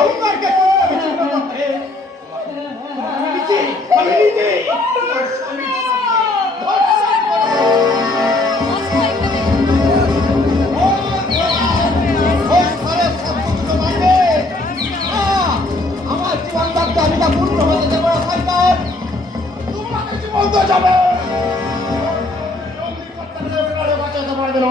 অহংকারকে আমি চিহ্ন করতে আমি নিজে তোমার স্বামীর আমার জীবন থাকতে আমি তা পূর্ণ হতে দেবো না সরকার। তোমাদের জীবন তো যাবে বাঁচাতে পারবে না।